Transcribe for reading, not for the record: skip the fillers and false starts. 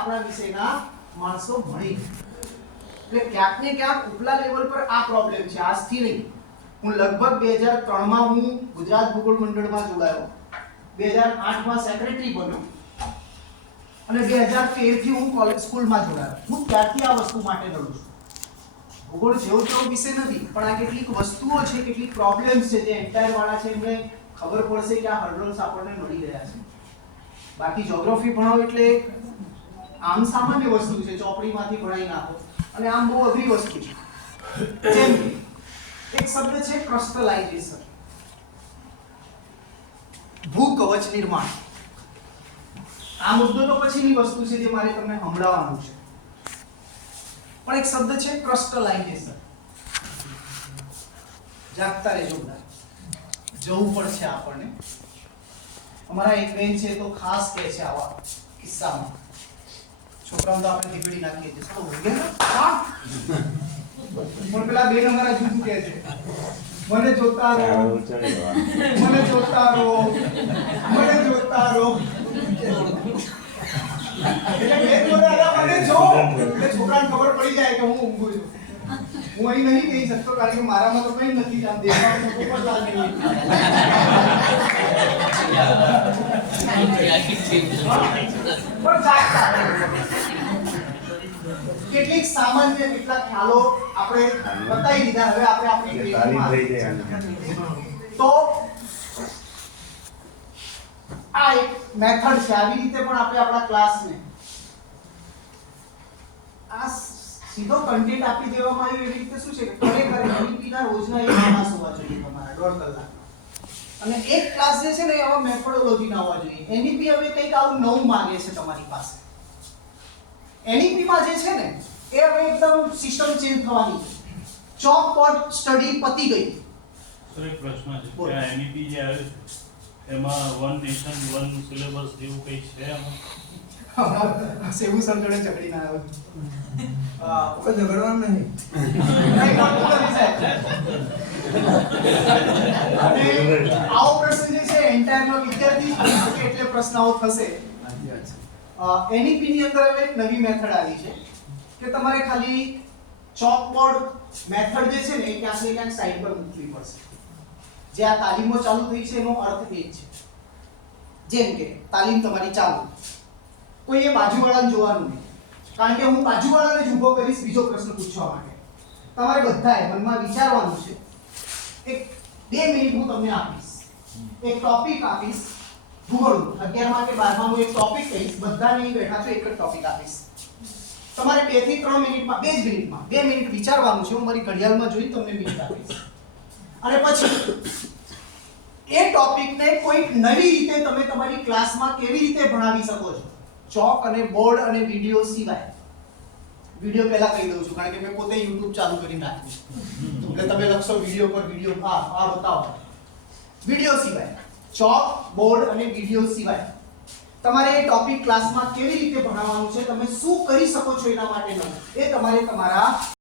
આપણા વિષયના માણસો ભણી એટલે ક્યાંક ને ક્યાંક ઉપલા લેવલ પર આ પ્રોબ્લેમ છે. આજથી નહીં, હું લગભગ 2003 માં હું ગુજરાત ભૂગોળ મંડળમાં જોડાયો, 2008 માં સેક્રેટરી બન્યો અને 2013 થી હું કોલેજ સ્કૂલમાં જોડાયો. હું ત્યારથી આ વસ્તુ માટે લડું છું. ભૂગોળ જેવો તેવો વિષય નથી, પણ આ કેટલીક વસ્તુઓ છે, કેટલીક પ્રોબ્લેમ્સ છે જે એન્ટાયર વાળા છે એમને ખબર પડશે કે આ હર્ડલ્સ આપણને મળી રહ્યા છે. બાકી જ્યોગ્રાફી ભણાવો એટલે આમ સામાન્ય વસ્તુ છે, ચોપડીમાંથી ભણાઈ નાખો, અને આમ બહુ અઘરી વસ્તુ છે. જેમ કે એક શબ્દ છે ક્રસ્ટલાઇઝેશન, ભૂકવચ નિર્માણ. આ મુદ્દો તો પછીની વસ્તુ છે જે મારે તમને સંભળાવવાનું છે, પણ એક શબ્દ છે ક્રસ્ટલાઇઝેશન. જાગતા રહેજો બધા, જવું પડશે આપણને. અમારા એક બેન છે તો ખાસ કહે છે આવા કિસ્સામાં, છોકરાઓ તો આપણે દીકડી નાખીએ છીએ, ચાલો હોય ગયા પણ પેલા બેન અમારા જૂઠું કહે છે, મને જોતા રહો, મને જોતા રહો, મને જોતા રહો. એટલે બેન બોલે અલા મને જો, એટલે છોકરાને ખબર પડી જાય કે હું ઊંઘું છું. હું અહીં નહીં કહી શકતો કારણ કે મારામાં તો કંઈ નથી, આમ દેખાવાનું તો પણ લાગે નહીં. પણ જાગતા કેટલીક સામાન્ય કેટલાક ખ્યાલો આપણે બતાવી દીધા. હવે આપણે આપણી તો આ એક મેથડ છે. આવી રીતે પણ આપણે આપણા ક્લાસને આ સીધો કન્ટેન્ટ આપી દેવામાં આવ્યું. એવી રીતે શું છે કે ખરેખર એનઈપી ના રોજના 1 ક્લાસ હોવા જોઈએ તમારા 1.5 કલાક, અને એક ક્લાસ જે છે ને આવા મેથોડોલોજી ના હોવા જોઈએ. એનઈપી હવે કંઈક આવું નવું માંગે છે તમારી પાસે. એનઈપી માં જે છે ને એ હવે એકદમ સિસ્ટમ ચેન્જ થવાની છે. ચોકબોર્ડ સ્ટડી પતી ગઈ. સર એક પ્રશ્ન છે કે આ એનઈપી જે આવે છે એમાં વન નેશન વન સિલેબસ જેવું કંઈ છે એમાં? સેવું સમજણે ચકડી ના આવ્યો. કોઈ ઝઘડવાનું નહીં. આવો પ્રશ્ન જે છે એન્ટાયરમાં વિદ્યાર્થી એટલે પ્રશ્ન આવો થશે. એનઈપી ની અંદર હવે એક નવી મેથડ આવી છે કે તમારે ખાલી ચોકબોર્ડ મેથડ જે છે ને એ ક્યાંક ને ક્યાંક સાઈડ પર મૂકવી પડશે. જે આ તાલીમો ચાલુ થઈ છે એનો અર્થ એ જ છે. જેમ કે તાલીમ તમારી ચાલુ, કોઈએ બાજુવાળાને જોવાનું નહીં, કારણ કે હું બાજુવાળાને જ ઊભો કરીશ બીજો પ્રશ્ન પૂછવા માટે. તમારે બધાએ મનમાં વિચારવાનું છે. એક 2 મિનિટ હું તમને આપીશ, એક ટોપિક આપીશ, ભૂગોળ 11મા કે 12માનો એક ટોપિક કહીશ, બધાને અહીં બેઠા છો એક જ ટોપિક આપીશ. તમારે 2 થી 3 મિનિટમાં 2 મિનિટ વિચારવાનું છે. હું મારી ઘડિયાળમાં જોઈ તમને મિનિટ આપીશ, અને પછી એ ટોપિકને કોઈ નવી રીતે તમે તમારી ક્લાસમાં કેવી રીતે ભણાવી શકો છો. ચોક અને બોર્ડ અને વિડિયો સિવાય. વિડિયો પહેલા કહી દઉં છું કારણ કે મેં પોતે YouTube ચાલુ કરી નાખ્યું, એટલે તમે લખશો વિડિયો પર વિડિયો, આ બતાવો. વિડિયો સિવાય, ચોક બોર્ડ અને વિડિયો સિવાય તમારે એ ટોપિક ક્લાસમાં કેવી રીતે ભણાવવાનું છે, તમે શું કરી શકો છો એના માટેનું એ તમારે તમારા